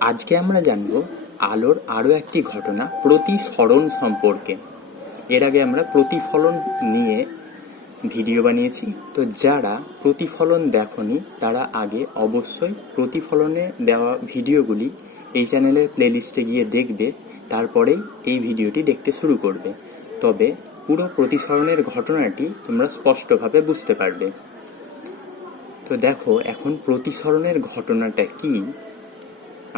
আজকে আমরা জানব আলোর আরও একটি ঘটনা প্রতিসরণ সম্পর্কে। এর আগে আমরা প্রতিফলন নিয়ে ভিডিও বানিয়েছি, তো যারা প্রতিফলন দেখনি তারা আগে অবশ্যই প্রতিফলনে দেওয়া ভিডিওগুলি এই চ্যানেলের প্লেলিস্টে গিয়ে দেখবে, তারপরেই এই ভিডিওটি দেখতে শুরু করবে। তবে পুরো প্রতিসরণের ঘটনাটি তোমরা স্পষ্টভাবে বুঝতে পারবে। তো দেখো এখন প্রতিসরণের ঘটনাটা কি,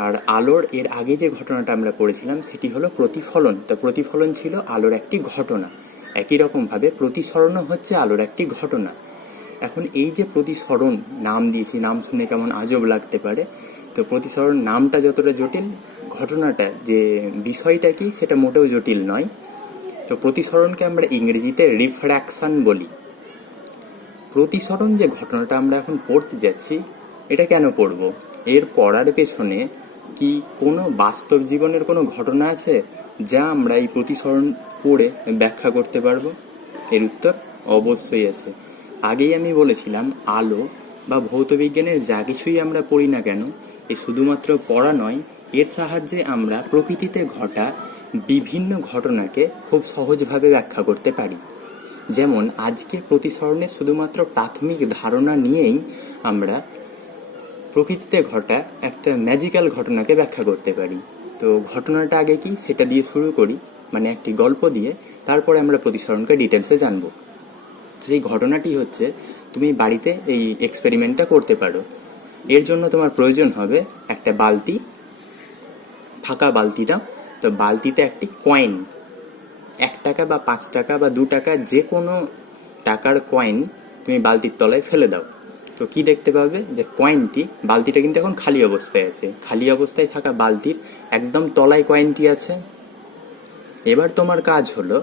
আর আলোর এর আগে যে ঘটনাটা আমরা পড়েছিলাম সেটি হলো প্রতিফলন। তো প্রতিফলন ছিল আলোর একটি ঘটনা, একই রকমভাবে প্রতিসরণও হচ্ছে আলোর একটি ঘটনা। এখন এই যে প্রতিসরণ নাম দিয়েছি, নাম শুনে কেমন আজব লাগতে পারে, তো প্রতিসরণ নামটা যতটা জটিল, ঘটনাটা যে বিষয়টা কি সেটা মোটেও জটিল নয়। তো প্রতিসরণকে আমরা ইংরেজিতে রিফ্র্যাকশন বলি। প্রতিসরণ যে ঘটনাটা আমরা এখন পড়তে যাচ্ছি, এটা কেন পড়ব? এর পড়ার পেছনে কি কোনো বাস্তব জীবনের কোনো ঘটনা আছে যা আমরা এই প্রতিসরণ পড়ে ব্যাখ্যা করতে পারবো? এর উত্তর অবশ্যই আছে। আগেই আমি বলেছিলাম, আলো বা ভৌতবিজ্ঞানের যা কিছুই আমরা পড়ি না কেন, এ শুধুমাত্র পড়া নয়, এর সাহায্যে আমরা প্রকৃতিতে ঘটা বিভিন্ন ঘটনাকে খুব সহজভাবে ব্যাখ্যা করতে পারি। যেমন আজকে প্রতিসরণের শুধুমাত্র প্রাথমিক ধারণা নিয়েই আমরা প্রকৃতিতে ঘটা একটা ম্যাজিক্যাল ঘটনাকে ব্যাখ্যা করতে পারি। তো ঘটনাটা আগে কি সেটা দিয়ে শুরু করি, মানে একটি গল্প দিয়ে, তারপরে আমরা প্রতিসরণকে ডিটেলসে জানবো। সেই ঘটনাটি হচ্ছে, তুমি বাড়িতে এই এক্সপেরিমেন্টটা করতে পারো। এর জন্য তোমার প্রয়োজন হবে একটা বালতি, ফাঁকা বালতি দাও। তো বালতিতে একটি কয়েন, 1 টাকা বা 5 টাকা বা 2 টাকা যে কোনো টাকার কয়েন তুমি বালতির তলায় ফেলে দাও। তো কি দেখতে পাবে যে কয়েনটি, বালতিটা কিন্তু এখন খালি অবস্থায় আছে, খালি অবস্থায় থাকা বালতির একদম তলায় কয়েনটি আছে। এবার তোমার কাজ হলো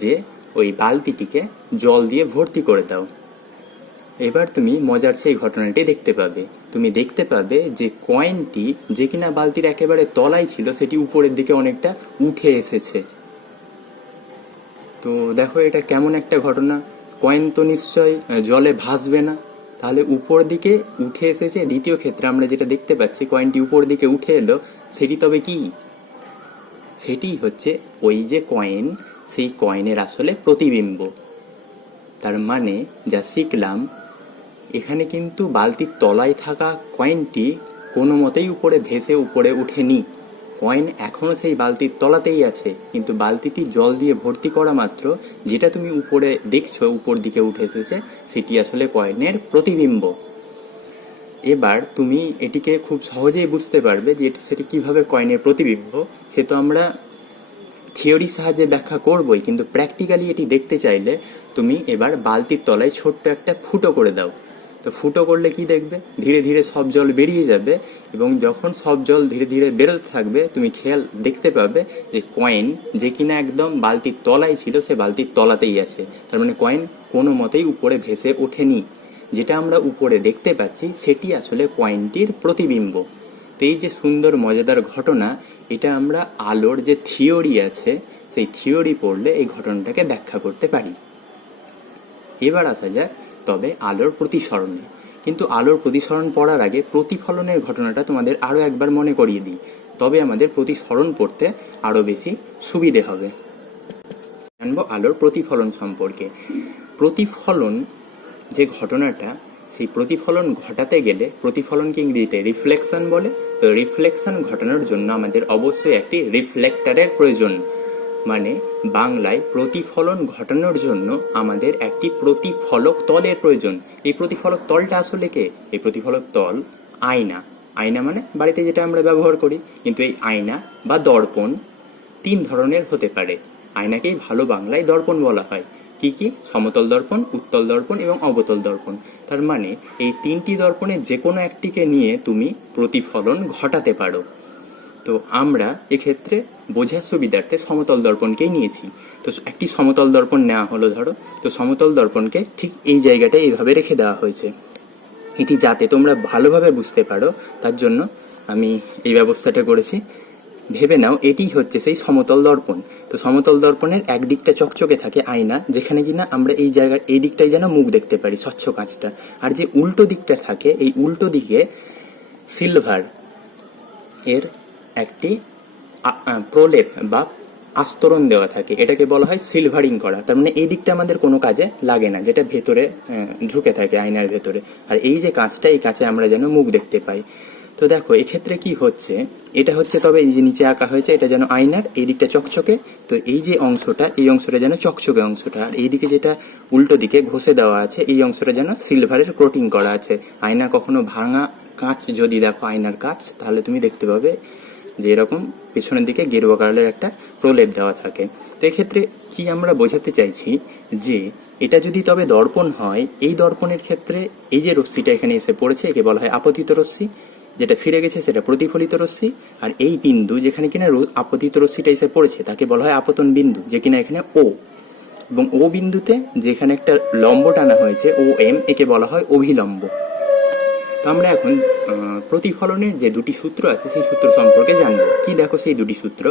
যে ওই বালতিটিকে জল দিয়ে ভর্তি করে দাও। এবার তুমি মজার সেই ঘটনাটি দেখতে পাবে। তুমি দেখতে পাবে যে কয়েনটি যে কিনা বালতির একেবারে তলায় ছিল, সেটি উপরের দিকে অনেকটা উঠে এসেছে। তো দেখো এটা কেমন একটা ঘটনা। কয়েন তো নিশ্চয় জলে ভাসবে না, তাহলে উপর দিকে উঠে এসেছে। দ্বিতীয় ক্ষেত্রে আমরা যেটা দেখতে পাচ্ছি, কয়েনটি উপর দিকে উঠে এলো, সেটি তবে কি? সেটি হচ্ছে ওই যে কয়েন, সেই কয়েনের আসলে প্রতিবিম্ব। তার মানে যা শিখলাম, এখানে কিন্তু বালতির তলায় থাকা কয়েনটি কোনো মতেই উপরে ভেসে উপরে উঠেনি। কয়েন এখনো সেই বালতির তলাতেই আছে, কিন্তু বালতিটি জল দিয়ে ভর্তি করা মাত্র যেটা তুমি উপরে দেখছো উপর দিকে উঠে এসেছে, সেটি আসলে কয়েনের প্রতিবিম্ব। এবার তুমি এটিকে খুব সহজেই বুঝতে পারবে যে সেটি কিভাবে কয়েনের প্রতিবিম্ব। সে তো আমরা থিওরির সাহায্যে ব্যাখ্যা করবই, কিন্তু প্র্যাকটিক্যালি এটি দেখতে চাইলে তুমি এবার বালতির তলায় ছোট্ট একটা ফুটো করে দাও। তো ফুটো করলে কি দেখবে? ধীরে ধীরে সব জল বেরিয়ে যাবে, এবং যখন সব জল ধীরে ধীরে বেরোতে থাকবে, তুমি দেখতে পাবে যে কয়েন যে কিনা একদম বালতির তলায় ছিল, সে বালতির তলাতেই আছে। তার মানে কয়েন কোনো মতেই উপরে ভেসে ওঠেনি। যেটা আমরা উপরে দেখতে পাচ্ছি সেটি আসলে কয়েনটির প্রতিবিম্ব। তো এই যে সুন্দর মজাদার ঘটনা, এটা আমরা আলোর যে থিওরি আছে, সেই থিওরি পড়লে এই ঘটনাটাকে ব্যাখ্যা করতে পারি। এবার আসা যাক তবে আলোর প্রতিসরণে। কিন্তু আলোর প্রতিসরণ পড়ার আগে প্রতিফলনের ঘটনাটা তোমাদের আরও একবার মনে করিয়ে দিই, তবে আমাদের প্রতিসরণ পড়তে আরও বেশি সুবিধে হবে। জানবো আলোর প্রতিফলন সম্পর্কে। প্রতিফলন যে ঘটনাটা, সেই প্রতিফলন ঘটাতে গেলে, প্রতিফলনকে ইংরেজিতে রিফ্লেকশন বলে। তো রিফ্লেকশন ঘটানোর জন্য আমাদের অবশ্যই একটি রিফ্লেক্টরের প্রয়োজন, মানে বাংলায় প্রতিফলন ঘটানোর জন্য আমাদের একটি প্রতিফলক তলের প্রয়োজন। এই প্রতিফলক তলটা আসলে কে? এই প্রতিফলক তল আয়না। আয়না মানে বাড়িতে যেটা আমরা ব্যবহার করি, কিন্তু এই আয়না বা দর্পণ 3 ধরনের হতে পারে। আয়নাকেই ভালো বাংলায় দর্পণ বলা হয়। কি কি? সমতল দর্পণ, উত্তল দর্পণ এবং অবতল দর্পণ। তার মানে এই 3টি দর্পণের যে কোনো একটিকে নিয়ে তুমি প্রতিফলন ঘটাতে পারো। তো আমরা এক্ষেত্রে বোঝার সুবিধার্থে সমতল দর্পণকেই নিয়েছি। তো একটি সমতল দর্পণ নেওয়া হলো ধরো। তো সমতল দর্পণকে ঠিক এই জায়গাটায় এইভাবে রেখে দেওয়া হয়েছে। এটি যাতে তোমরা ভালোভাবে বুঝতে পারো, তার জন্য আমি এই ব্যবস্থাটা করেছি। ভেবে নাও এটি হচ্ছে সেই সমতল দর্পণ। তো সমতল দর্পণের এক দিকটা চকচকে থাকে আয়না, যেখানে কিনা আমরা এই জায়গার এই দিকটাই যেন মুখ দেখতে পারি, স্বচ্ছ কাঁচটা। আর যে উল্টো দিকটা থাকে, এই উল্টো দিকে সিলভার এর একটি প্রলেপ বা আস্তরণ দেওয়া থাকে, এটাকে বলা হয় সিলভারিং করা। তার মানে এই দিকটা আমাদের কোনো কাজে লাগে না, যেটা ভেতরে ঢুকে থাকে আয়নার ভেতরে। আর এই যে কাঁচটা, এই কাঁচে আমরা যেন মুখ দেখতে পাই। তো দেখো এক্ষেত্রে কি হচ্ছে, এটা হচ্ছে তবে এই যে নিচে আঁকা হয়েছে এটা যেন আয়নার, এই দিকটা চকচকে, তো এই যে অংশটা, এই অংশটা যেন চকচকে অংশটা, আর এইদিকে যেটা উল্টো দিকে ঘষে দেওয়া আছে এই অংশটা যেন সিলভারের কোটিং করা আছে। আয়না কখনো ভাঙা কাঁচ যদি দেখো, আয়নার কাঁচ, তাহলে তুমি দেখতে পাবে যে এরকম পেছনের দিকে গেরুয়া কালারের একটা প্রলেপ দেওয়া থাকে। তো এক্ষেত্রে কি আমরা বোঝাতে চাইছি, যে এটা যদি তবে দর্পণ হয়, এই দর্পণের ক্ষেত্রে এই যে রশ্মিটা এখানে এসে পড়েছে একে বলা হয় আপতিত রশ্মি, যেটা ফিরে গেছে সেটা প্রতিফলিত রশ্মি, আর এই বিন্দু যেখানে কিনা আপতিত রশ্মিটা এসে পড়েছে তাকে বলা হয় আপতন বিন্দু, যে কিনা এখানে ও, এবং ও বিন্দুতে যেখানে একটা লম্ব টানা হয়েছে ও এম, একে বলা হয় অভিলম্ব। তো আমরা এখন প্রতিফলনের যে দুটি সূত্র আছে সেই সূত্র সম্পর্কে জানবো। কি দেখো সেই দুটি সূত্র,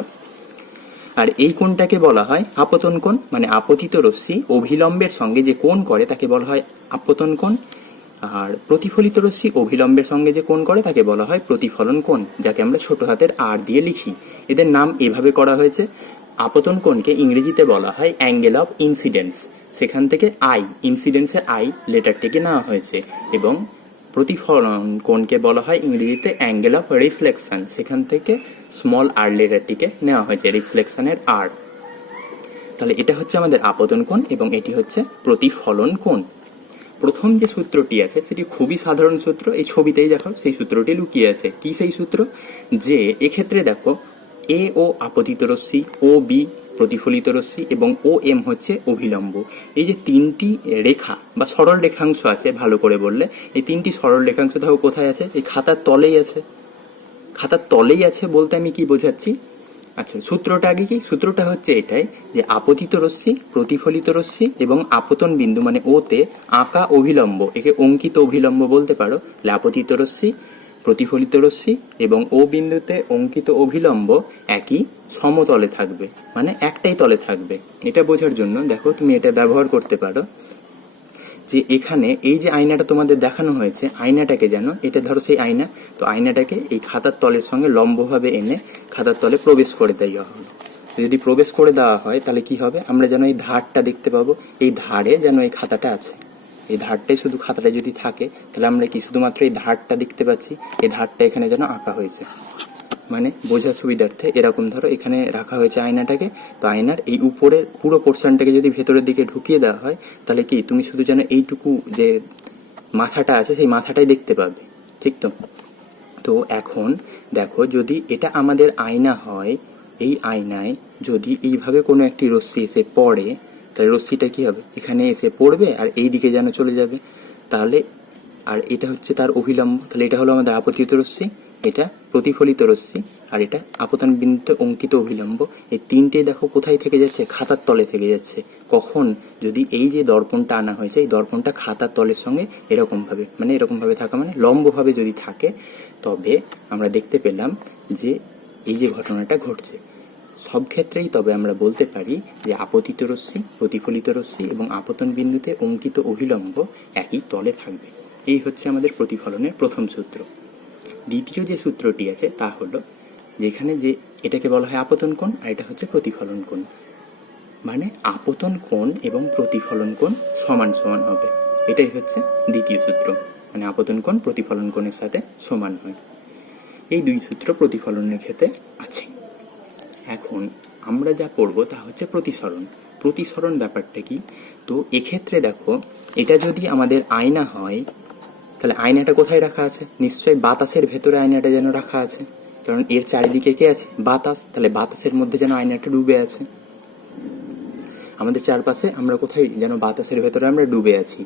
আর এই কোণটাকে বলা হয় আপতন কোণ, মানে আপতিত রশ্মি অভিলম্বের সঙ্গে যে কোণ করে তাকে বলা হয় আপতন কোণ, আর প্রতিফলিত রশ্মি অভিলম্বের সঙ্গে যে কোণ করে তাকে বলা হয় প্রতিফলন কোণ, যাকে আমরা ছোট হাতের আর দিয়ে লিখি। এদের নাম এভাবে করা হয়েছে, আপতন কোণকে ইংরেজিতে বলা হয় অ্যাঙ্গেল অফ ইনসিডেন্স, সেখান থেকে আই, ইনসিডেন্সের আই লেটারটিকে নেওয়া হয়েছে, এবং প্রতিফলন কোণকে বলা হয় ইংরেজিতে অ্যাঙ্গেল অফ রিফ্লেকশন, সেখান থেকে স্মল আর লেটারটিকে নেওয়া হয়েছে, রিফ্লেকশনের আর। তাহলে এটা হচ্ছে আমাদের আপতন কোণ এবং এটি হচ্ছে প্রতিফলন কোণ। প্রথম যে সূত্রটি আছে সেটি খুবই সাধারণ সূত্র, এই ছবিতেই দেখো সেই সূত্রটি লুকিয়ে আছে। কি সেই সূত্র, যে এক্ষেত্রে দেখো এ ও আপতিত রশ্মি, ও বি প্রতিফলিত রশ্মি এবং ও এম হচ্ছে অভিলম্ব। এই যে তিনটি রেখা বা সরল রেখাংশ আছে, ভালো করে বললে এই তিনটি সরল রেখাংশ দেখো কোথায় আছে, এই খাতার তলেই আছে। খাতার তলেই আছে বলতে আমি কি বোঝাচ্ছি, আচ্ছা সূত্রটা আগে কি, সূত্রটা হচ্ছে এটাই যে আপতিত রশ্মি, প্রতিফলিত রশ্মি এবং আপতন বিন্দু মানে ওতে আঁকা অভিলম্ব, একে অঙ্কিত অভিলম্ব বলতে পারো। আপতিত রশ্মি, প্রতিফলিত রশ্মি এবং ও বিন্দুতে অঙ্কিত অভিলম্ব একই সমতলে থাকবে, মানে একটাই তলে থাকবে। এটা বোঝার জন্য দেখো তুমি এটা ব্যবহার করতে পারো, যে এখানে এই যে আয়নাটা তোমাদের দেখানো হয়েছে, আয়নাটাকে যেন, এটা ধরো সেই আয়না, তো আয়নাটাকে এই খাতার তলের সঙ্গে লম্বভাবে এনে খাতার তলে প্রবেশ করে দেওয়া হলো। যদি প্রবেশ করে দেওয়া হয় তাহলে কি হবে, আমরা যেন এই ধারটা দেখতে পাবো, এই ধারে যেন এই খাতাটা আছে, এই ধারটাই শুধু খাতাটা যদি থাকে তাহলে আমরা কি শুধুমাত্র এই ধারটা দেখতে পাচ্ছি, এই ধারটা এখানে যেন আঁকা হয়েছে, মানে বোঝার সুবিধার্থে এরকম ধরো এখানে রাখা হয়েছে আয়নাটাকে, তো আয়নার এই উপরের পুরো পোর্শনটাকে যদি ভেতরের দিকে ঢুকিয়ে দেওয়া হয় তাহলে কি তুমি শুধু যেন এইটুকু যে মাথাটা আছে সেই মাথাটাই দেখতে পাবে, ঠিক তো। তো এখন দেখো যদি এটা আমাদের আয়না হয়, এই আয়নায় যদি এইভাবে কোনো একটি রশ্মি এসে পড়ে, তাহলে রশ্মিটা কি হবে, এখানে এসে পড়বে আর এই দিকে যেন চলে যাবে, তাহলে আর এটা হচ্ছে তার অভিলম্ব, তাহলে এটা হলো আমাদের আপতিত রশ্মি, এটা প্রতিফলিত রশ্মি, আর এটা আপতন বিন্দুতে অঙ্কিত অভিলম্ব। এই তিনটে দেখো কোথায় থেকে যাচ্ছে, খাতার তলে থেকে যাচ্ছে। কখন, যদি এই যে দর্পণটা আনা হয়েছে এই দর্পণটা খাতার তলের সঙ্গে এরকম ভাবে, মানে এরকম ভাবে থাকা মানে লম্বভাবে যদি থাকে, তবে আমরা দেখতে পেলাম যে এই যে ঘটনাটা ঘটছে। সব ক্ষেত্রেই তবে আমরা বলতে পারি যে আপতিত রশ্মি, প্রতিফলিত রশ্মি এবং আপতন বিন্দুতে অঙ্কিত অভিলম্ব একই তলে থাকবে। এই হচ্ছে আমাদের প্রতিফলনের প্রথম সূত্র। দ্বিতীয় যে সূত্রটি আছে তা হলো, যেখানে যে এটাকে বলা হয় আপতন কোণ আর এটা হচ্ছে প্রতিফলন কোণ, মানে আপতন কোণ এবং প্রতিফলন কোণ সমান সমান হবে। এটাই হচ্ছে দ্বিতীয় সূত্র, মানে আপতন কোণ প্রতিফলন কোণের সাথে সমান হয়। এই দুই সূত্র প্রতিফলনের ক্ষেত্রে আছে। এখন আমরা যা করব তা হচ্ছে প্রতিসরণ। প্রতিসরণ ব্যাপারটা কি, তো এক্ষেত্রে দেখো এটা যদি আমাদের আয়না হয় তাহলে আয়নাটা কোথায় রাখা আছে, নিশ্চয়ই বাতাসের ভেতরে আয়নাটা যেন রাখা আছে, কারণ এর চারিদিকে কে আছে, বাতাস, তাহলে বাতাসের মধ্যে যেন আয়নাটা ডুবে আছে। আমাদের চারপাশে আমরা কোথায় যেন বাতাসের ভেতরে আমরা ডুবে আছি।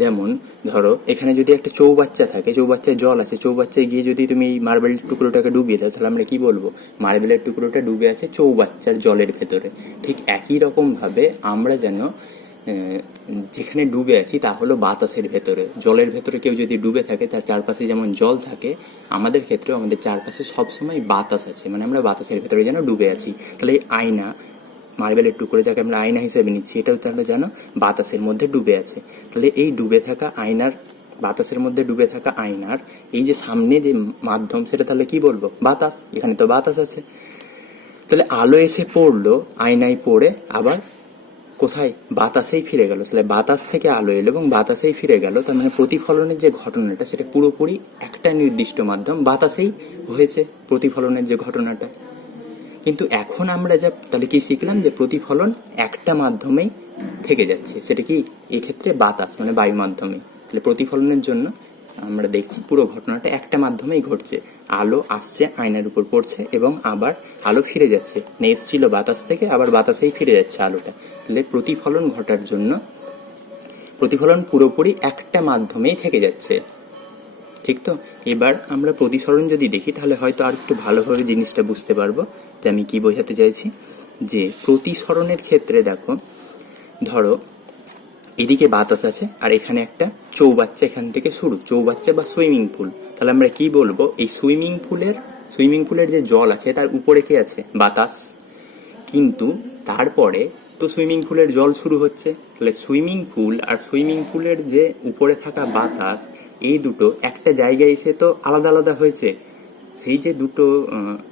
যেমন ধরো এখানে যদি একটা চৌবাচ্চা থাকে, চৌবাচ্চায় জল আছে, চৌবাচ্চায় গিয়ে যদি তুমি এই মার্বেলের টুকরোটাকে ডুবিয়ে দাও তাহলে আমরা কি বলবো, মার্বেলের টুকরোটা ডুবে আছে চৌবাচ্চার জলের ভেতরে। ঠিক একই রকম ভাবে আমরা যেন যেখানে ডুবে আছি তা হলো বাতাসের ভেতরে। জলের ভেতরে কেউ যদি ডুবে থাকে তার চারপাশে যেমন জল থাকে, আমাদের ক্ষেত্রেও আমাদের চারপাশে সবসময় বাতাস আছে, মানে আমরা বাতাসের ভেতরে যেন ডুবে আছি। তাহলে এই আয়না, মার্বেলের টুকরো যাকে আমরা আয়না হিসেবে নিচ্ছি, এটাও তাহলে যেন বাতাসের মধ্যে ডুবে আছে। তাহলে এই ডুবে থাকা আয়নার বাতাসের মধ্যে ডুবে থাকা আয়নার এই যে সামনে যে মাধ্যম, সেটা তাহলে কি বলবো? বাতাস। এখানে তো বাতাস আছে। তাহলে আলো এসে পড়লো, আয়নায় পড়ে আবার কোথায়? বাতাসেই ফিরে গেল। তাহলে বাতাস থেকে আলো এলো এবং বাতাসেই ফিরে গেল। তার মানে প্রতিফলনের যে ঘটনাটা, সেটা পুরোপুরি একটা নির্দিষ্ট মাধ্যম বাতাসেই হয়েছে, প্রতিফলনের যে ঘটনাটা। কিন্তু এখন আমরা যা তাহলে কি শিখলাম? যে প্রতিফলন একটা মাধ্যমেই থেকে যাচ্ছে, সেটা কি? এক্ষেত্রে বাতাস, মানে বায়ু মাধ্যমে। তাহলে প্রতিফলনের জন্য আমরা দেখছি পুরো ঘটনাটা একটা মাধ্যমেই ঘটছে। আলো আসছে, আয়নার উপর পড়ছে এবং আবার আলো ফিরে যাচ্ছে। মানে এসছিল বাতাস থেকে, আবার বাতাসেই ফিরে যাচ্ছে আলোটা। তাহলে প্রতিফলন ঘটার জন্য প্রতিফলন পুরোপুরি একটা মাধ্যমেই থেকে যাচ্ছে, ঠিক তো? এবার আমরা প্রতিসরণ যদি দেখি, তাহলে হয়তো আর একটু ভালোভাবে জিনিসটা বুঝতে পারবো যে আমি কি বোঝাতে চাইছি। যে প্রতিসরণের ক্ষেত্রে দেখো, ধরো এদিকে বাতাস আছে আর এখানে একটা চৌবাচ্চা, এখান থেকে শুরু, চৌবাচ্চা বা সুইমিং পুল। তাহলে আমরা কি বলবো? এই সুইমিং পুলের যে জল আছে তার উপরে কে আছে? বাতাস। কিন্তু তারপরে তো সুইমিং পুলের জল শুরু হচ্ছে। তাহলে সুইমিং পুল আর সুইমিং পুলের যে উপরে থাকা বাতাস, এই দুটো একটা জায়গায় এসে তো আলাদা আলাদা হয়েছে। সেই যে দুটো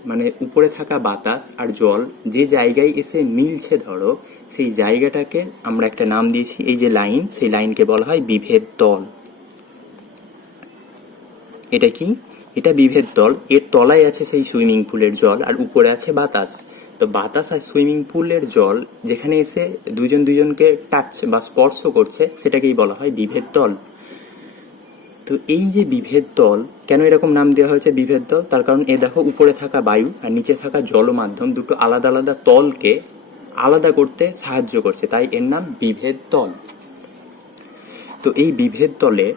মানে উপরে থাকা বাতাস আর জল যে জায়গায় এসে মিলছে, ধরো সেই জায়গাটাকে আমরা একটা নাম দিয়েছি, এই যে লাইন, সেই লাইনকে বলা হয় বিভেদ তল। এটা কি? এটা বিভেদ তল। এর তলায় আছে সেই সুইমিং পুলের জল আর উপরে আছে বাতাস। তো বাতাস আর সুইমিং পুলের জল যেখানে এসে দুজন দুজনকে টাচ বা স্পর্শ করছে, সেটাকেই বলা হয় বিভেদ তল। তো এই যে বিভেদ তল, কেন এরকম নাম দেওয়া হয়েছে বিভেদ তল? তার কারণ এ দেখো, উপরে থাকা বায়ু আর নিচে থাকা জল মাধ্যম দুটো আলাদা আলাদা তলকে আলাদা করতে সাহায্য করছে, তাই এর নাম বিভেদ তল। তো এই বিভেদ তলে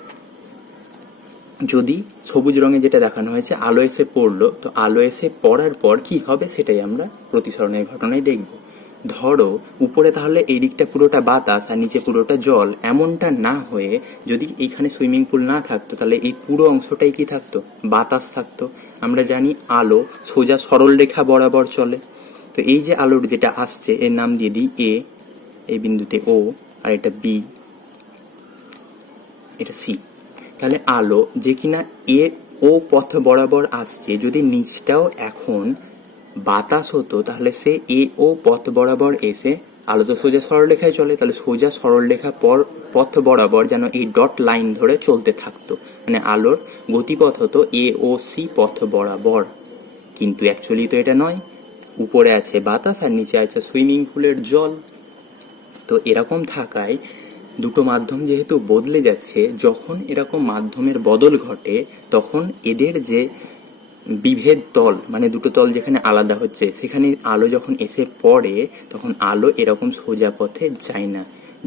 যদি সবুজ রঙে যেটা দেখানো হয়েছে, আলো এসে পড়লো, তো আলো এসে পড়ার পর কি হবে সেটাই আমরা প্রতিসরণের ঘটনায় দেখব। ধরো উপরে তাহলে এই দিকটা পুরোটা বাতাস আর নিচে পুরোটা জল, এমনটা না হয়ে যদি এইখানে সুইমিং পুল না থাকতো, তাহলে এই পুরো অংশটাই কি থাকতো? বাতাস থাকতো। আমরা জানি আলো সোজা সরল রেখা বরাবর চলে। তো এই যে আলোর যেটা আসছে, এর নাম দিয়ে দিই এ, এই বিন্দুতে ও, আর এটা বি, এটা সি। তাহলে আলো যে কিনা এ ও পথ বরাবর আসছে, যদি নিচটাও এখন বাতাস হতো, তাহলে সে এ ও পথ বরাবর এসে, আলো তো সোজা সরলরেখায় চলে, তাহলে সোজা সরলরেখা পথ বরাবর যেন এই ডট লাইন ধরে চলতে থাকতো। মানে আলোর গতিপথ হতো এ ও সি পথ বরাবর। কিন্তু অ্যাকচুয়ালি তো এটা নয়, উপরে আছে বাতাস আর নিচে আছে সুইমিং পুলের জল। তো এরকম থাকায় দুটো মাধ্যম যেহেতু বদলে যাচ্ছে, যখন এরকম মাধ্যমের বদল ঘটে, তখন এদের যে বিভেদ তল, মানে দুটো তল যেখানে আলাদা হচ্ছে, সেখানে আলো যখন এসে পড়ে, তখন আলো এরকম সোজা পথে যায় না।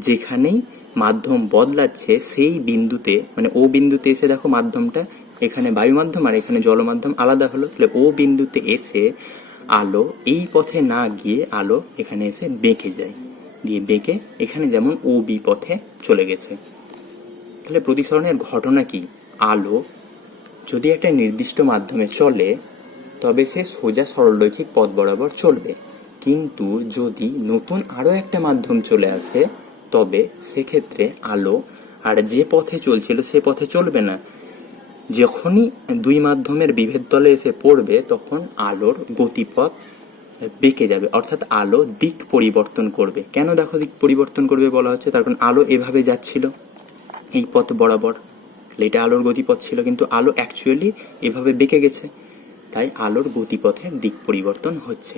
যেখানেই মাধ্যম বদলাচ্ছে সেই বিন্দুতে, মানে ও বিন্দুতে এসে দেখো মাধ্যমটা, এখানে বায়ু মাধ্যম আর এখানে জল মাধ্যম আলাদা হলো, তাহলে ও বিন্দুতে এসে আলো এই পথে না গিয়ে আলো এখানে এসে বেঁকে যায়, দিয়ে বেঁকে এখানে যেমন ও বি পথে চলে গেছে। তাহলে প্রতিসরণের ঘটনা কি? আলো যদি একটা নির্দিষ্ট মাধ্যমে চলে, তবে সে সোজা সরলরৈখিক পথ বরাবর চলবে। কিন্তু যদি নতুন আরো একটা মাধ্যম চলে আসে, তবে সেক্ষেত্রে আলো আর যে পথে চলছিল সে পথে চলবে না। যখনই দুই মাধ্যমের বিভেদ তলে এসে পড়বে, তখন আলোর গতিপথ বেঁকে যাবে, অর্থাৎ আলো দিক পরিবর্তন করবে। কেন দেখো দিক পরিবর্তন করবে বলা হচ্ছে? তার কারণ আলো এভাবে যাচ্ছিল এই পথ বরাবর, এটা আলোর গতিপথ ছিল, কিন্তু আলো অ্যাকচুয়ালি এভাবে বেঁকে গেছে, তাই আলোর গতিপথের দিক পরিবর্তন হচ্ছে।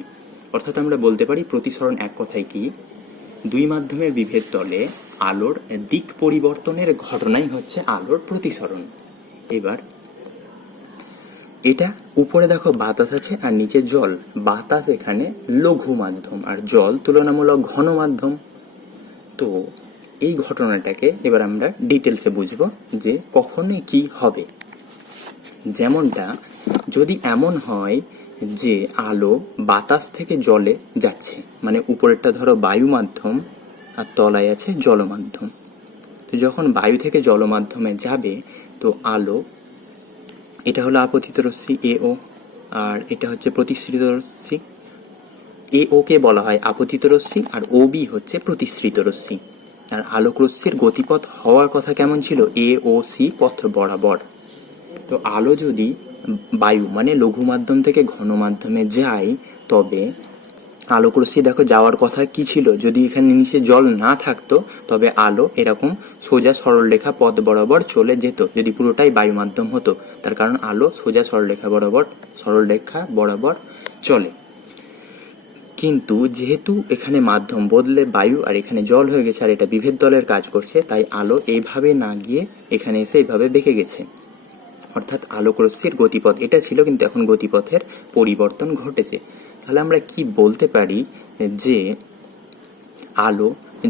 অর্থাৎ আমরা বলতে পারি প্রতিসরণ এক কথায় কি, দুই মাধ্যমের বিভেদ তলে আলোর দিক পরিবর্তনের ঘটনাই হচ্ছে আলোর প্রতিসরণ। এবার এটা উপরে দেখো বাতাস আছে আর নিচে জল। বাতাস এখানে লঘু মাধ্যম আর জল তুলনামূলক ঘন মাধ্যম। তো এই ঘটনাটাকে এবার আমরা ডিটেলসে বুঝবো যে কখনো কি হবে। যেমনটা যদি এমন হয় যে আলো বাতাস থেকে জলে যাচ্ছে, মানে উপরেরটা ধরো বায়ু মাধ্যম আর তলায় আছে জল মাধ্যম। তো যখন বায়ু থেকে জল মাধ্যমে যাবে, তো আলো, এটা হলো আপতিত রশ্মি এ ও, আর এটা হচ্ছে প্রতিসৃত রশ্মি। এ ও কে বলা হয় আপতিত রশ্মি আর ও বি হচ্ছে প্রতিসৃত রশ্মি। আর আলোক রশ্মির গতিপথ হওয়ার কথা কেমন ছিল, এ ও সি পথ বরাবর। তো আলো যদি বায়ু মানে লঘু মাধ্যম থেকে ঘন মাধ্যমে যায়, তবে আলোক রশ্মি দেখো যাওয়ার কথা কি ছিল, যদি এখানে নিচে জল না থাকতো তবে আলো এরকম সোজা সরলরেখা পথ বরাবর চলে যেত, যদি পুরোটাই বায়ু মাধ্যম হতো। তার কারণ আলো সোজা সরলরেখা বরাবর চলে। কিন্তু যেহেতু এখানে মাধ্যম বদলে বায়ু আর এখানে জল হয়ে গেছে আর এটা বিভেদ দলের কাজ করছে, তাই আলো এইভাবে না গিয়ে এখানে এসে এইভাবে বেঁকে গেছে। অর্থাৎ আলোক রশ্মির গতিপথ এটা ছিল, কিন্তু এখন গতিপথের পরিবর্তন ঘটেছে। তাহলে আমরা কি বলতে পারি যে আলো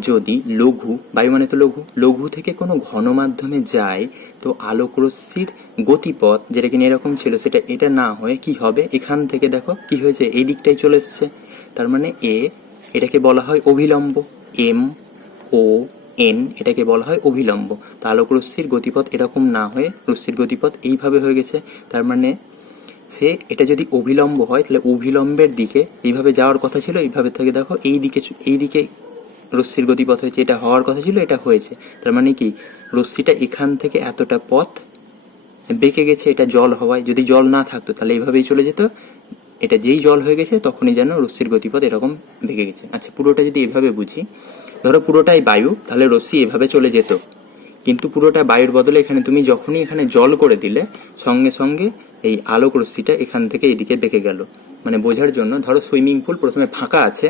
যদি লঘু, বায়ু মানে তো লঘু থেকে কোনো ঘন মাধ্যমে যায়, তো আলোক রশ্মির গতিপথ যেটা কিনা এরকম ছিল সেটা এটা না হয়ে কি হবে, এখান থেকে দেখো কি হয়েছে, এই দিকটাই চলে এসছে। তার মানে এটাকে বলা হয় অভিলম্ব, এম ও এন এটাকে বলা হয় অভিলম্ব। তা আলোক রশ্মির গতিপথ এরকম না হয়ে রশ্মির গতিপথ এইভাবে হয়ে গেছে। তার মানে এটা যদি অভিলম্ব হয় তাহলে অভিলম্বের দিকে এইভাবে যাওয়ার কথা ছিল, এইভাবে থেকে দেখো এই দিকে রশ্মির গতিপথ হয়েছে, এটা হওয়ার কথা ছিল, এটা হয়েছে। তার মানে কি, রশ্মিটা এখান থেকে এতটা পথ বেঁকে গেছে, এটা জল হওয়ায়। যদি জল না থাকতো তাহলে এইভাবেই চলে যেত, এটা যেই জল হয়ে গেছে তখনই যেন রশ্মির গতিপথ এরকম বেঁকে গেছে। আচ্ছা, পুরোটা যদি এভাবে বুঝি, ধরো পুরোটাই বায়ু, তাহলে রশ্মি এভাবে চলে যেত। কিন্তু পুরোটা বায়ুর বদলে এখানে তুমি যখনই এখানে জল করে দিলে, সঙ্গে সঙ্গে এই আলোক রশ্মিটা এখান থেকে এইদিকে বেঁকে গেল। মানে বোঝার জন্য, ধরো সুইমিং পুল প্রথমে ফাঁকা আছে,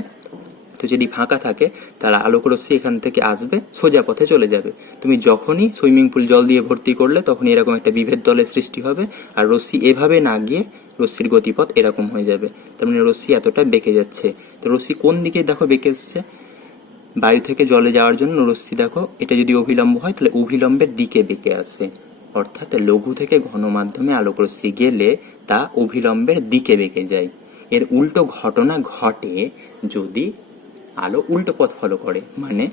তো যদি ফাঁকা থাকে তাহলে আলোক রশ্মি এখান থেকে আসবে, সোজা পথে চলে যাবে। তুমি যখনই সুইমিং পুল জল দিয়ে ভর্তি করলে তখনই এরকম একটা বিভেদ দলের সৃষ্টি হবে, আর রশ্মি এভাবে না গিয়ে রশ্মির গতিপথ এরকম হয়ে যাবে। তার মানে রশ্মি এতটা বেঁকে যাচ্ছে। তো রশ্মি কোন দিকে দেখো বেঁকে এসছে, বায়ু থেকে জলে যাওয়ার জন্য রশ্মি দেখো এটা যদি অভিলম্ব হয় তাহলে অভিলম্বের দিকে বেঁকে আসে। অর্থাৎ লঘু থেকে ঘন মাধ্যমে আলোক রশ্মি গেলে তা অভিলম্বের দিকে বেঁকে যায়। এর উল্টো ঘটনা ঘটে যদি আলো উল্টো পথ ফলো করে। মানে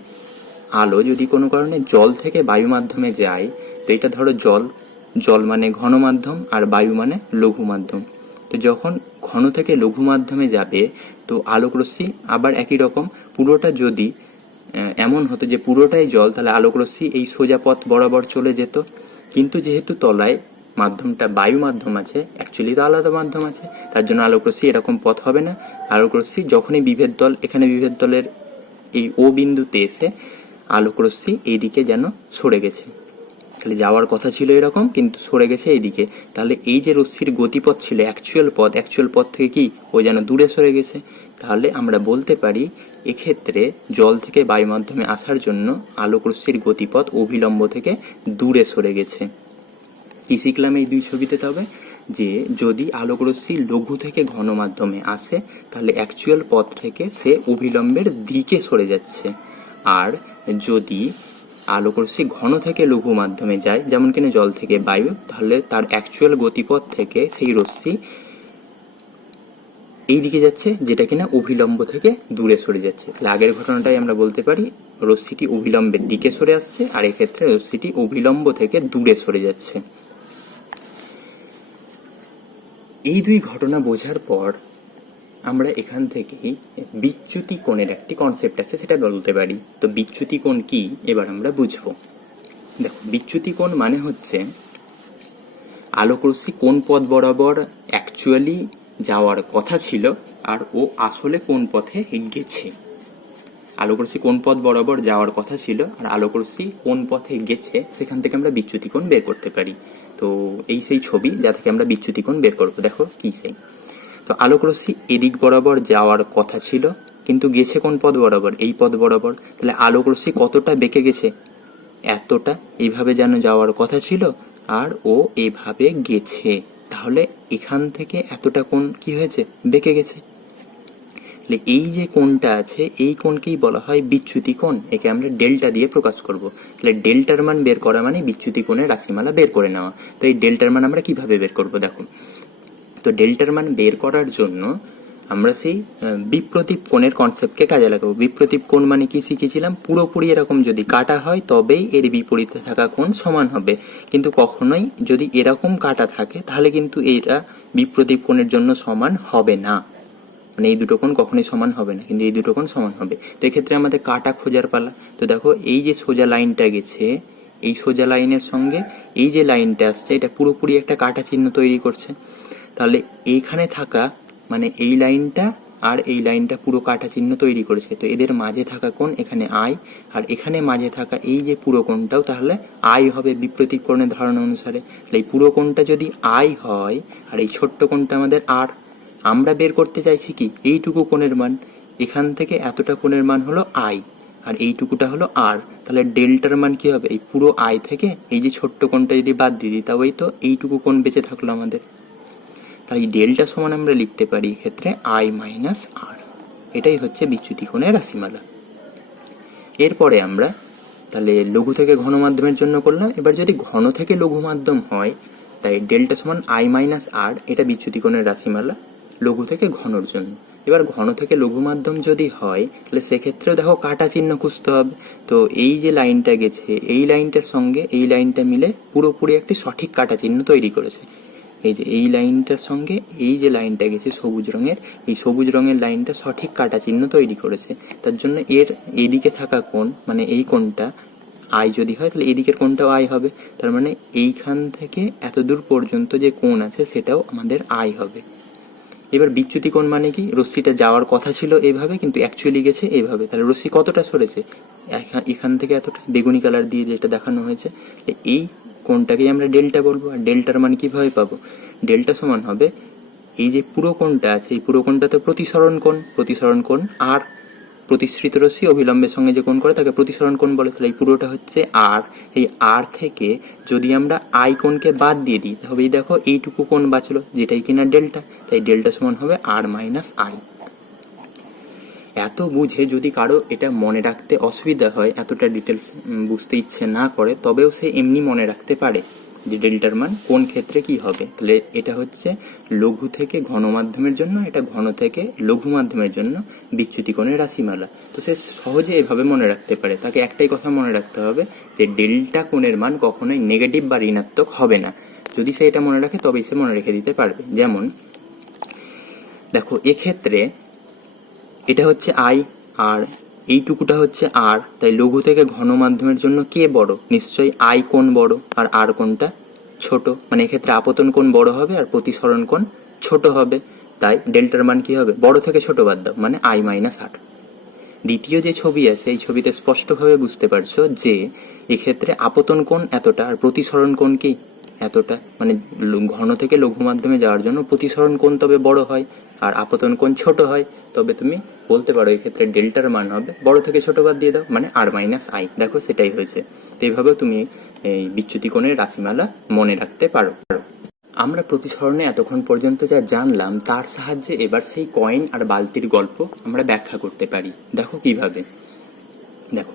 আলো যদি কোনো কারণে জল থেকে বায়ু মাধ্যমে যায়, তো এটা ধরো জল মানে ঘন মাধ্যম আর বায়ু মানে লঘু মাধ্যম। তো যখন ঘন থেকে লঘু মাধ্যমে যাবে, তো আলোক রশ্মি আবার একই রকম, পুরোটা যদি এমন হতো যে পুরোটাই জল, তাহলে আলোক রশ্মি এই সোজা পথ বরাবর চলে যেত। কিন্তু যেহেতু তলায় মাধ্যমটা বায়ু মাধ্যম আছে, অ্যাকচুয়ালি তো আলাদা মাধ্যম আছে, তার জন্য আলোক রশ্মি এরকম পথ হবে না। আলোক রশ্মি যখনই বিভেদ দল, এখানে বিভেদ দলের এই ও বিন্দুতে এসে আলোক রশ্মি এইদিকে যেন সরে গেছে। তাহলে যাওয়ার কথা ছিল এরকম, কিন্তু সরে গেছে এইদিকে। তাহলে এই যে রশ্মির গতিপথ ছিল অ্যাকচুয়াল পথ থেকে কি ও যেন দূরে সরে গেছে। তাহলে আমরা বলতে পারি এক্ষেত্রে জল থেকে বায়ু মাধ্যমে আসার জন্য আলোক রশ্মির গতিপথ অভিলম্ব থেকে দূরে সরে গেছে। কি শিখলাম এই দুই ছবিতে? তবে যে যদি আলোক রশ্মি লঘু থেকে ঘন মাধ্যমে আসে তাহলে অ্যাকচুয়াল পথ থেকে সে অভিলম্বের দিকে সরে যাচ্ছে, আর যদি আলোক রশ্মি ঘন থেকে লঘু মাধ্যমে যায়, যেমন কিনা জল থেকে বায়ু, তাহলে তার অ্যাকচুয়াল গতিপথ থেকে সেই রশ্মি এই দিকে যাচ্ছে, যেটা কিনা অভিলম্ব থেকে দূরে সরে যাচ্ছে। তাহলে আগের ঘটনাটাই আমরা বলতে পারি রশ্মিটি অভিলম্বের দিকে সরে আসছে, আর এক্ষেত্রে রশ্মিটি অভিলম্ব থেকে দূরে সরে যাচ্ছে। এই দুই ঘটনা বোঝার পর আমরা এখান থেকেই বিচ্যুতি কোণের একটি কনসেপ্ট আছে সেটা বলতে পারি। তো বিচ্যুতি কোণ কি এবার আমরা বুঝবো। দেখো, বিচ্যুতি কোণ মানে হচ্ছে আলোক রশ্মি কোন পথ বরাবর অ্যাকচুয়ালি যাওয়ার কথা ছিল আর ও আসলে কোন পথে গেছে। আলোক রশ্মি কোন পথ বরাবর যাওয়ার কথা ছিল আর আলোক রশ্মি কোন পথে গেছে, সেখান থেকে আমরা বিচ্যুতি কোণ বের করতে পারি। তো এই সেই ছবি যা থেকে আমরা বিচ্যুতি কোণ বের করবো। দেখো কি সেই, তো আলোক রশ্মি এদিক বরাবর যাওয়ার কথা ছিল, কিন্তু গেছে কোন পথ বরাবর, এই পথ বরাবর। তাহলে আলোক রশ্মি কতটা বেঁকে গেছে, এতটা, এইভাবে যেন যাওয়ার কথা ছিল আর ও এভাবে গেছে। তাহলে এখান থেকে এতটা কোণ কি হয়েছে, বেঁকে গেছে। এই যে কোণটা আছে এই কোণকেই বলা হয় বিচ্যুতি কোণ। একে আমরা ডেল্টা দিয়ে প্রকাশ করব। তাহলে ডেল্টার মান বের করা মানে বিচ্যুতি কোণের রাশিমালা বের করে নেওয়া। তো এই ডেল্টার মান আমরা কিভাবে বের করব দেখো। তো ডেল্টার মান বের করার জন্য আমরা সেই বিপ্রতীপ কোণের কনসেপ্টকে কাজে লাগাবো। বিপ্রতীপ কোণ মানে কি শিখেছিলাম, পুরোপুরি এরকম যদি কাটা হয় তবেই এর বিপরীতে থাকা কোণ সমান হবে, কিন্তু কখনোই যদি এরকম কাটা থাকে তাহলে কিন্তু এরা বিপ্রতীপ কোণের জন্য সমান হবে না। মানে এই দুটো কোণ কখনোই সমান হবে না, কিন্তু এই দুটো কোণ সমান হবে। তো এক্ষেত্রে আমাদের কাটা খোঁজার পালা। তো দেখো এই যে সোজা লাইনটা গেছে, এই সোজা লাইনের সঙ্গে এই যে লাইনটা আসছে, এটা পুরোপুরি একটা কাটা চিহ্ন তৈরি করছে। তাহলে এইখানে থাকা মানে এই লাইনটা আর এই লাইনটা পুরো কাটা চিহ্ন তৈরি করেছে। তো এদের মাঝে থাকা কোণ এখানে আই, আর এখানে মাঝে থাকা এই যে পুরো কোণটাও তাহলে আই হবে বিপ্রতীক কোণের ধারণা অনুসারে। তাহলে এই পুরো কোণটা যদি আই হয় আর এই ছোট্ট কোণটা আমাদের আর, আমরা বের করতে চাইছি কি এইটুকু কোণের মান। এখান থেকে এতটা কোণের মান হলো আই আর এইটুকুটা হলো আর। তাহলে ডেল্টার মান কি হবে, এই পুরো আই থেকে এই যে ছোট্ট কোণটা যদি বাদ দিয়ে দিই তবেই তো এইটুকু কোণ বেঁচে থাকলো আমাদের। তাহলে এই ডেল্টা সমান আমরা লিখতে পারি এক্ষেত্রে আই মাইনাস আর। এটাই হচ্ছে বিচ্যুতি কোণের রাশিমালা। এরপরে আমরা তাহলে লঘু থেকে ঘন মাধ্যমের জন্য করলাম। এবার যদি ঘন থেকে লঘু মাধ্যম হয়, তাই ডেল্টা সমান আই মাইনাস আর, এটা বিচ্যুতি কোণের রাশিমালা লঘু থেকে ঘনর জন্য। এবার ঘন থেকে লঘু মাধ্যম যদি হয় তাহলে সেক্ষেত্রেও দেখো কাটা চিহ্ন খুঁজতে হবে। তো এই যে লাইনটা গেছে এই লাইনটার সঙ্গে এই লাইনটা মিলে পুরোপুরি একটি সঠিক কাটা চিহ্ন তৈরি করেছে। এই যে এই লাইনটার সঙ্গে এই যে লাইনটা গেছে সবুজ রঙের, এই সবুজ রঙের লাইনটা সঠিক কাটা চিহ্ন তৈরি করেছে। তার জন্য এর এদিকে থাকা কোণ মানে এই কোণটা আই যদি হয় তাহলে এদিকের কোণটাও আই হবে। তার মানে এইখান থেকে এত দূর পর্যন্ত যে কোণ আছে সেটাও আমাদের আই হবে। এবার বিচ্যুতি কোণ মানে কি, রশ্মিটা যাওয়ার কথা ছিল এইভাবে কিন্তু অ্যাকচুয়ালি গেছে এইভাবে। তাহলে রশ্মি কতটা সরেছে, এখান থেকে এতটা, বেগুনি কালার দিয়ে যেটা দেখানো হয়েছে। এই কোণটাকেই আমরা ডেল্টা বলবো। আর ডেল্টার মান কিভাবে পাবো, ডেল্টা সমান হবে এই যে পুরো কোণটা আছে এই পুরো কোণটা তো প্রতিসরণ কোণ, প্রতিসরণ কোণ আর প্রতিসৃত রশ্মি অবিলম্বের সঙ্গে যে কোণ করে তাকে প্রতিসরণ কোণ বলে। তাহলে এই পুরোটা হচ্ছে আর। এই আর থেকে যদি আমরা আই কোণকে বাদ দিয়ে দিই তবে এই দেখো এইটুকু কোণ বাঁচলো যেটাই কিনা ডেল্টা। তাই ডেল্টা সমান হবে আর মাইনাস আই। এত বুঝে যদি কারো এটা মনে রাখতে অসুবিধা হয়, এতটা ডিটেলস বুঝতে ইচ্ছে না করে, তবেও সে এমনি মনে রাখতে পারে যে ডেল্টার মান কোন ক্ষেত্রে কি হবে। তাহলে এটা হচ্ছে লঘু থেকে ঘন মাধ্যমের জন্য, এটা ঘন থেকে লঘু মাধ্যমের জন্য বিচ্যুতি কোণের রাশিমালা। তো সে সহজে এভাবে মনে রাখতে পারে। তাকে একটাই কথা মনে রাখতে হবে যে ডেল্টা কোণের মান কখনোই নেগেটিভ বা ঋণাত্মক হবে না। যদি সে এটা মনে রাখে তবেই সে মনে রেখে দিতে পারবে। যেমন দেখো এক্ষেত্রে এটা হচ্ছে আই আর এইটুকুটা হচ্ছে আর, তাই লঘু থেকে ঘন মাধ্যমের জন্য কে বড়, নিশ্চয়ই আই কোণ বড় আর আর কোণটা ছোট। মানে এক্ষেত্রে আপতন কোণ বড় হবে আর প্রতিসরণ কোণ ছোট হবে। তাই ডেল্টার মান কি হবে, বড় থেকে ছোট বাদ দাও মানে আই মাইনাস আর। দ্বিতীয় যে ছবি আছে এই ছবিতে স্পষ্টভাবে বুঝতে পারছো যে এক্ষেত্রে আপতন কোণ এতটা আর প্রতিসরণ কোণ কি এতটা। মানে ঘন থেকে লঘু মাধ্যমে যাওয়ার জন্য প্রতিসরণ কোণ তবে বড় হয় আর আপতন কোণ ছোট হয়। তবে তুমি বলতে পারো এক্ষেত্রে ডেল্টার মান হবে বড় থেকে ছোট বাদ দিয়ে দাও মানে আর মাইনাস আই। দেখো সেটাই হয়েছে। তো এইভাবেও তুমি এই বিচ্যুতি কোণের রাশিমালা মনে রাখতে পারো। আমরা প্রতিসরণে এতক্ষণ পর্যন্ত যা জানলাম তার সাহায্যে এবার সেই কয়েন আর বালতির গল্প আমরা ব্যাখ্যা করতে পারি। দেখো কিভাবে। দেখো